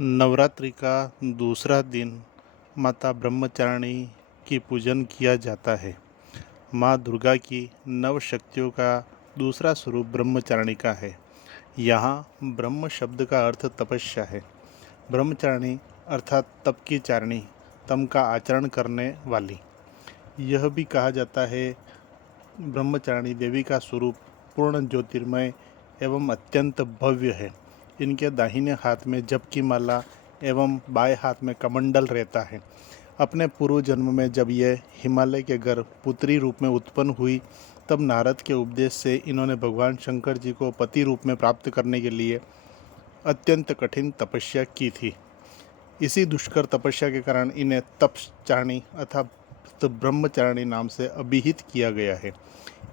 नवरात्रि का दूसरा दिन माता ब्रह्मचारिणी की पूजन किया जाता है। माँ दुर्गा की नव शक्तियों का दूसरा स्वरूप ब्रह्मचारिणी का है। यहाँ ब्रह्म शब्द का अर्थ तपस्या है। ब्रह्मचारिणी अर्थात तप की चारिणी, तम का आचरण करने वाली। यह भी कहा जाता है ब्रह्मचारिणी देवी का स्वरूप पूर्ण ज्योतिर्मय एवं अत्यंत भव्य है। इनके दाहिने हाथ में जप की माला एवं बाएं हाथ में कमंडल रहता है। अपने पूर्व जन्म में जब यह हिमालय के गर्भ पुत्री रूप में उत्पन्न हुई, तब नारद के उपदेश से इन्होंने भगवान शंकर जी को पति रूप में प्राप्त करने के लिए अत्यंत कठिन तपस्या की थी। इसी दुष्कर तपस्या के कारण इन्हें तपचारिणी अर्थात ब्रह्मचारिणी नाम से अभिहित किया गया है।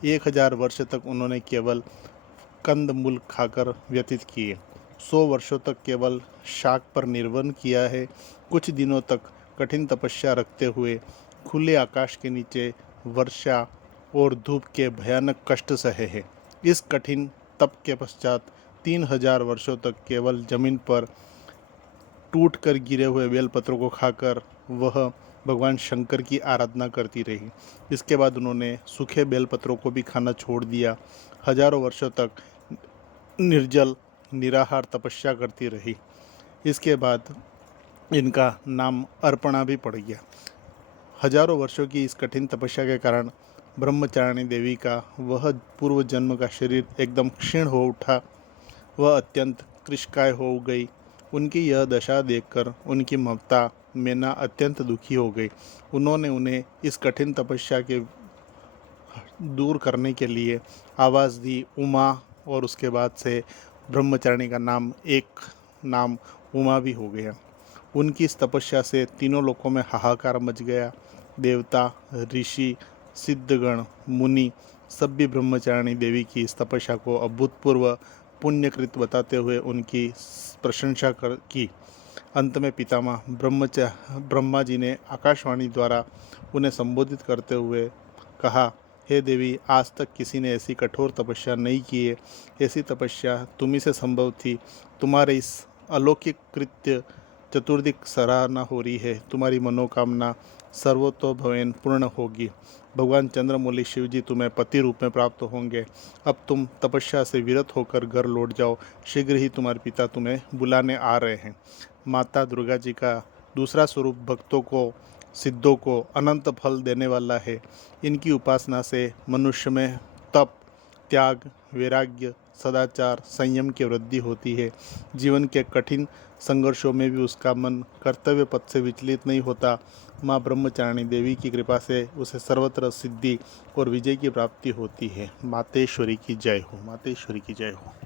1000 वर्ष तक उन्होंने केवल कंद मूल खाकर व्यतीत किए। 100 वर्षों तक केवल शाक पर निर्भर किया है। कुछ दिनों तक कठिन तपस्या रखते हुए खुले आकाश के नीचे वर्षा और धूप के भयानक कष्ट सहे हैं। इस कठिन तप के पश्चात 3000 वर्षों तक केवल जमीन पर टूट कर गिरे हुए बेलपत्रों को खाकर वह भगवान शंकर की आराधना करती रही। इसके बाद उन्होंने सूखे बेलपत्रों को भी खाना छोड़ दिया। हजारों वर्षों तक निर्जल निराहार तपस्या करती रही। इसके बाद इनका नाम अर्पणा भी पड़ गया। हजारों वर्षों की इस कठिन तपस्या के कारण ब्रह्मचारिणी देवी का वह पूर्व जन्म का शरीर एकदम क्षीण हो उठा। वह अत्यंत कृशकाय हो गई। उनकी यह दशा देखकर उनकी ममता मेना अत्यंत दुखी हो गई। उन्होंने उन्हें इस कठिन तपस्या के दूर करने के लिए आवाज़ दी उमा, और उसके बाद से ब्रह्मचारिणी का नाम उमा भी हो गया। उनकी इस तपस्या से तीनों लोकों में हाहाकार मच गया। देवता, ऋषि, सिद्धगण, मुनि सब भी ब्रह्मचारिणी देवी की इस तपस्या को अभूतपूर्व पुण्यकृत बताते हुए उनकी प्रशंसा की। अंत में पितामह ब्रह्मा जी ने आकाशवाणी द्वारा उन्हें संबोधित करते हुए कहा, हे देवी, आज तक किसी ने ऐसी कठोर तपस्या नहीं की है। ऐसी तपस्या तुम्ही से संभव थी। तुम्हारे इस अलौकिक कृत्य चतुर्दिक सराहना हो रही है। तुम्हारी मनोकामना सर्वतोभवेन पूर्ण होगी। भगवान चंद्रमौली शिव जी तुम्हें पति रूप में प्राप्त होंगे। अब तुम तपस्या से विरत होकर घर लौट जाओ। शीघ्र ही तुम्हारे पिता तुम्हें बुलाने आ रहे हैं। माता दुर्गा जी का दूसरा स्वरूप भक्तों को, सिद्धों को अनंत फल देने वाला है। इनकी उपासना से मनुष्य में तप, त्याग, वैराग्य, सदाचार, संयम की वृद्धि होती है। जीवन के कठिन संघर्षों में भी उसका मन कर्तव्य पथ से विचलित नहीं होता। माँ ब्रह्मचारिणी देवी की कृपा से उसे सर्वत्र सिद्धि और विजय की प्राप्ति होती है। मातेश्वरी की जय हो। मातेश्वरी की जय हो।